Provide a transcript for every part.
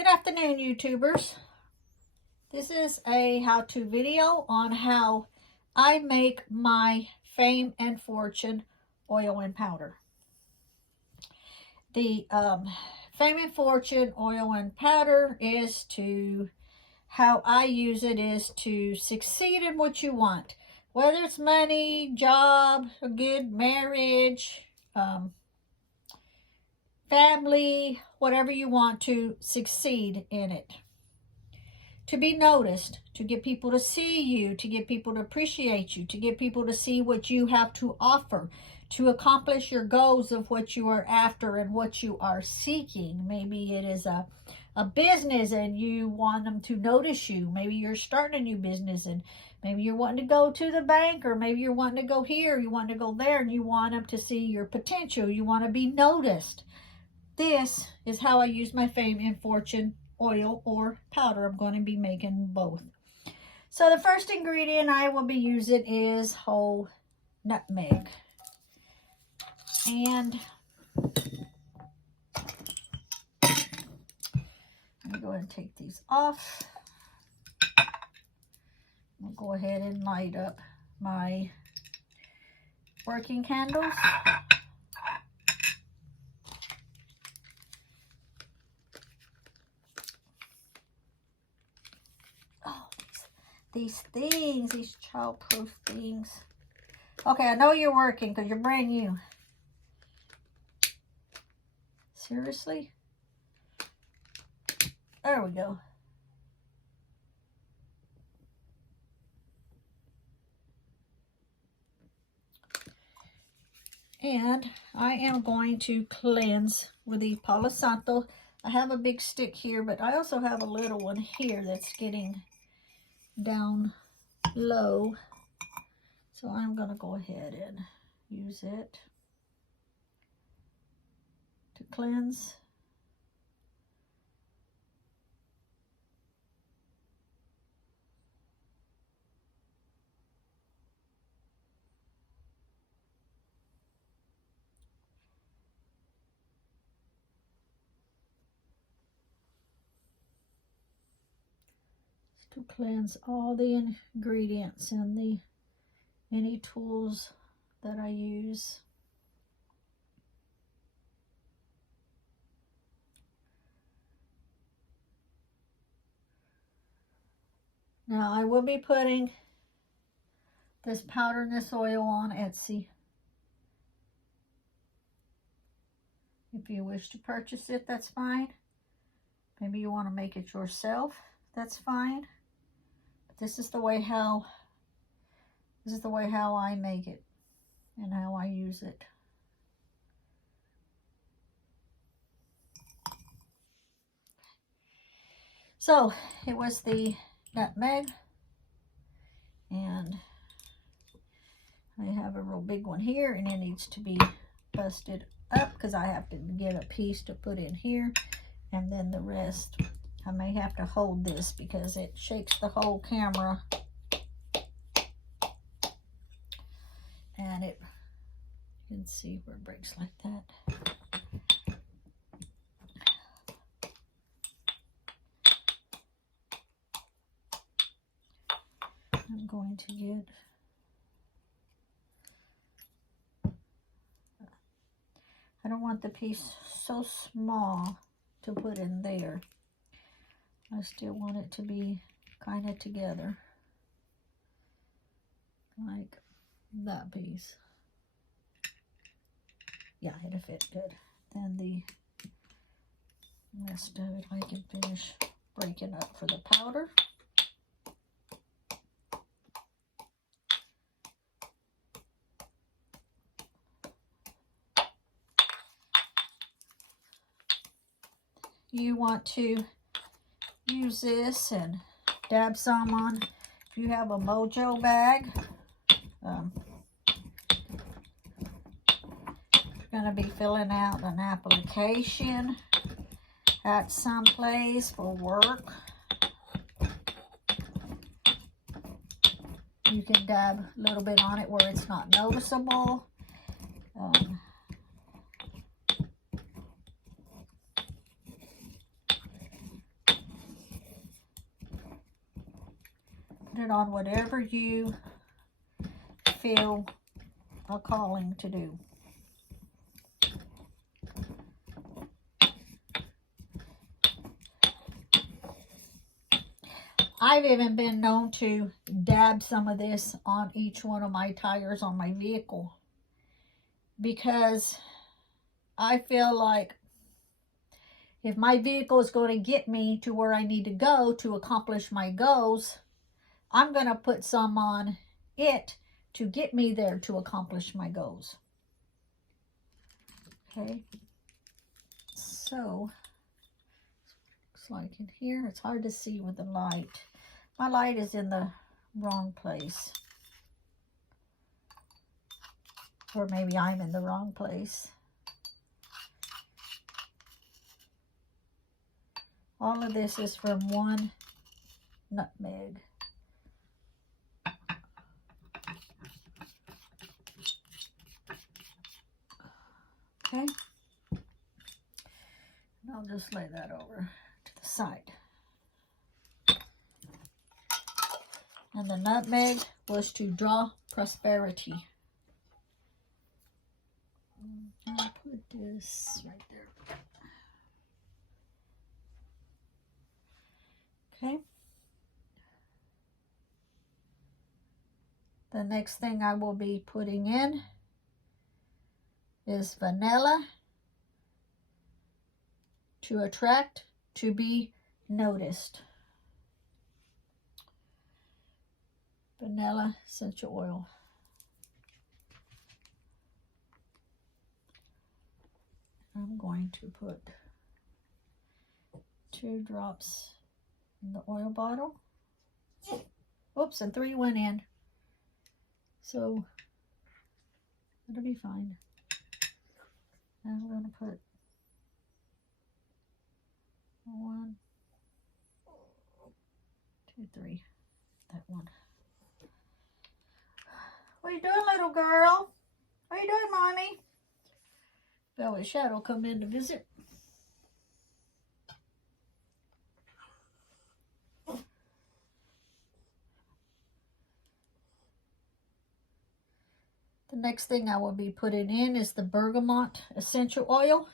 Good afternoon, YouTubers. This is a how-to video on how I make my Fame and Fortune oil and powder. The Fame and Fortune oil and powder is how I use it is to succeed in what you want. Whether it's money, job, a good marriage, family, whatever you want to succeed in it. To be noticed, to get people to see you, to get people to appreciate you, to get people to see what you have to offer, to accomplish your goals of what you are after and what you are seeking. Maybe it is a business and you want them to notice you. Maybe you're starting a new business and maybe you're wanting to go to the bank, or maybe you're wanting to go here, you want to go there, and you want them to see your potential. You want to be noticed. This is how I use my Fame and Fortune oil or powder. I'm going to be making both. So the first ingredient I will be using is whole nutmeg. And I'm going to go ahead and take these off. I'll go ahead and light up my working candles. These things, these child-proof things. Okay, I know you're working because you're brand new. Seriously? There we go. And I am going to cleanse with the Palo Santo. I have a big stick here, but I also have a little one here that's getting down low, so I'm going to go ahead and use it to cleanse. To cleanse all the ingredients and any tools that I use. Now I will be putting this powder and this oil on Etsy. If you wish to purchase it, that's fine. Maybe you want to make it yourself, that's fine. This is the way how I make it and how I use it. So it was the nutmeg, and I have a real big one here, and it needs to be busted up because I have to get a piece to put in here, and then the rest. I may have to hold this because it shakes the whole camera. And you can see where it breaks like that. I'm going to get... I don't want the piece so small to put in there. I still want it to be kind of together, like that piece. Yeah, it'll fit good. Then the rest of it I can finish breaking up for the powder. You want to use this and dab some on. If you have a mojo bag, you're going to be filling out an application at some place for work. You can dab a little bit on it where it's not noticeable. it on whatever you feel a calling to do. I've even been known to dab some of this on each one of my tires on my vehicle, because I feel like if my vehicle is going to get me to where I need to go to accomplish my goals, I'm going to put some on it to get me there to accomplish my goals. Okay, so looks like in here, it's hard to see with the light. My light is in the wrong place. Or maybe I'm in the wrong place. All of this is from 1 nutmeg. Okay. And I'll just lay that over to the side. And the nutmeg was to draw prosperity. I'll put this right there. Okay. The next thing I will be putting in is vanilla, to attract, to be noticed. Vanilla essential oil. I'm going to put 2 drops in the oil bottle. Oops, and 3 went in. So it'll be fine. Now we're going to put 1, 2, 3. That one. What are you doing, little girl? What are you doing, Mommy? Velvet Shadow come in to visit. The next thing I will be putting in is the Bergamot Essential Oil,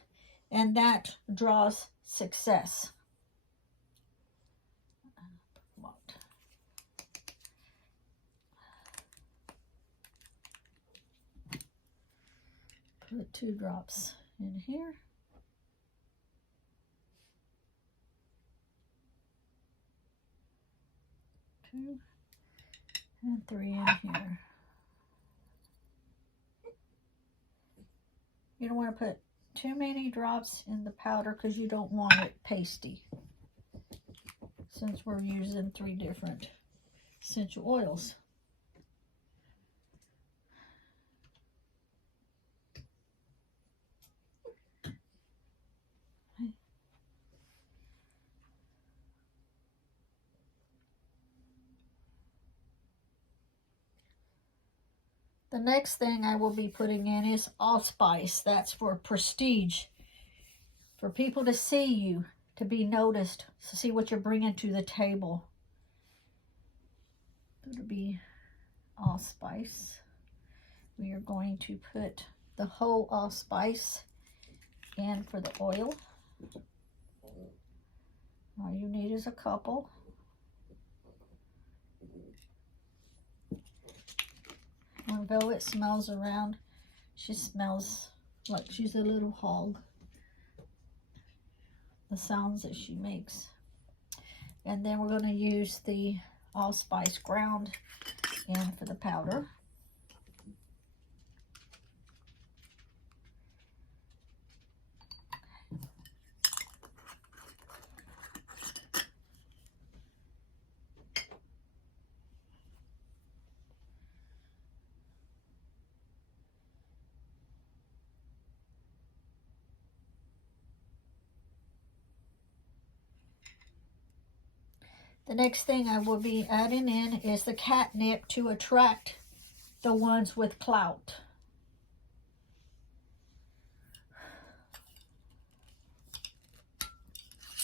and that draws success. Put 2 drops in here. Two and 3 in here. You don't want to put too many drops in the powder because you don't want it pasty, since we're using 3 different essential oils. The next thing I will be putting in is allspice. That's for prestige, for people to see you, to be noticed, to see what you're bringing to the table. It'll be allspice. We are going to put the whole allspice in for the oil. All you need is a couple. When Velvet smells around, she smells like she's a little hog. The sounds that she makes. And then we're going to use the allspice ground in for the powder. The next thing I will be adding in is the catnip to attract the ones with clout.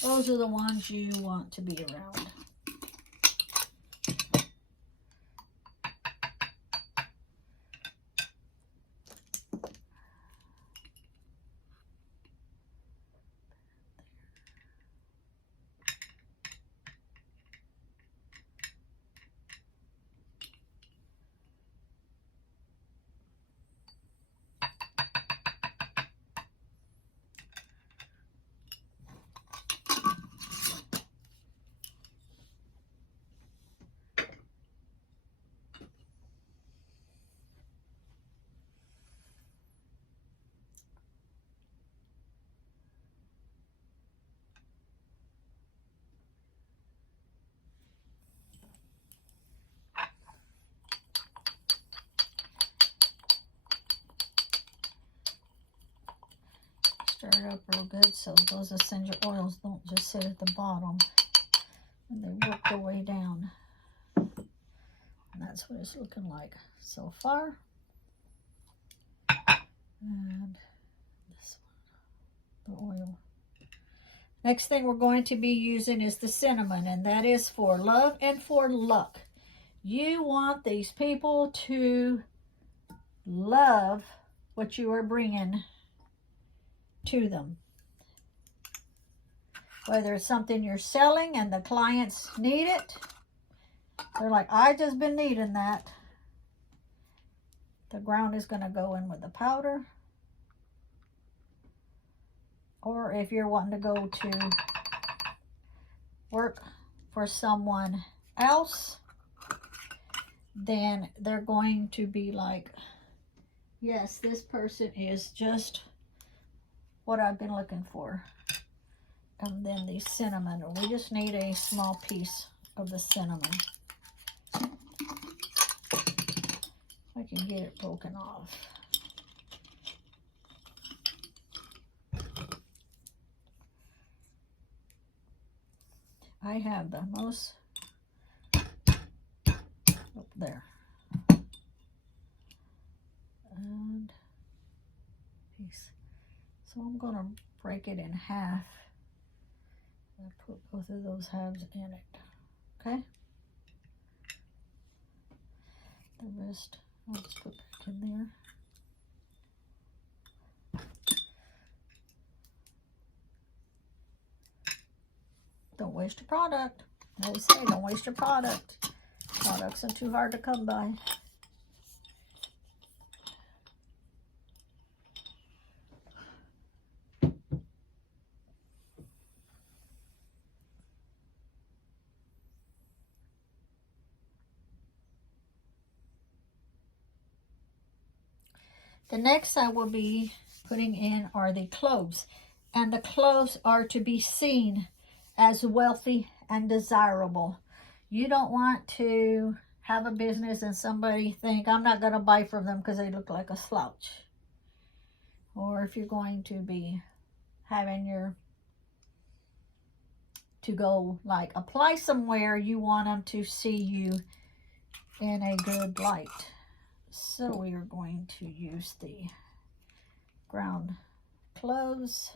Those are the ones you want to be around. good so those essential oils don't just sit at the bottom and they work their way down. And that's what it's looking like so far. And this one, the oil. Next thing we're going to be using is the cinnamon, and that is for love and for luck. You want these people to love what you are bringing to them. Whether it's something you're selling and the clients need it, they're like, I just been needing that. The ground is going to go in with the powder. Or if you're wanting to go to work for someone else, then they're going to be like, yes, this person is just what I've been looking for. And then the cinnamon. We just need a small piece of the cinnamon. I can get it broken off. I have the most up there. And piece. So I'm going to break it in half. I put both of those halves in it. Okay? The rest I'll just put back in there. Don't waste your product. I say, don't waste your product. Products are too hard to come by. The next I will be putting in are the cloves. And the cloves are to be seen as wealthy and desirable. You don't want to have a business and somebody think, I'm not going to buy from them because they look like a slouch. Or if you're going to be having to go like apply somewhere, you want them to see you in a good light. So we are going to use the ground cloves,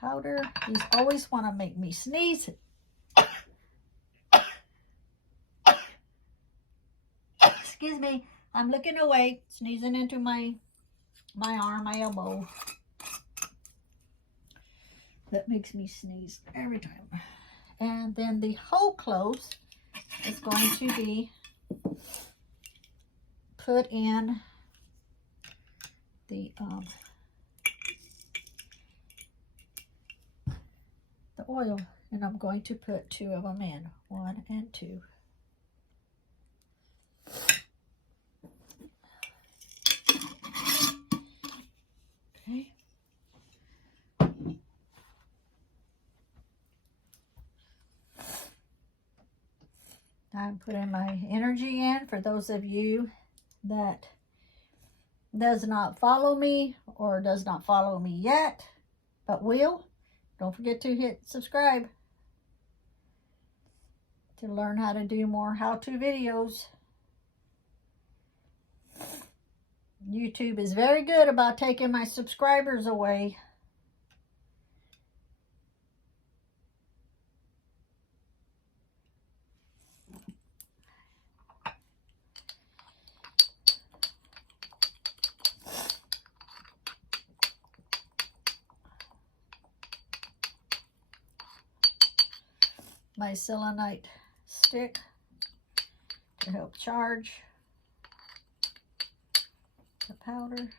powder. These always want to make me sneeze. Excuse me, I'm looking away, sneezing into my arm, my elbow. That makes me sneeze every time. And then the whole cloves is going to be put in the oil, and I'm going to put 2 of them in, 1 and 2. Okay. I'm putting my energy in for those of you that does not follow me or does not follow me yet, but will. Don't forget to hit subscribe to learn how to do more how-to videos. YouTube is very good about taking my subscribers away. My selenite stick to help charge the powder.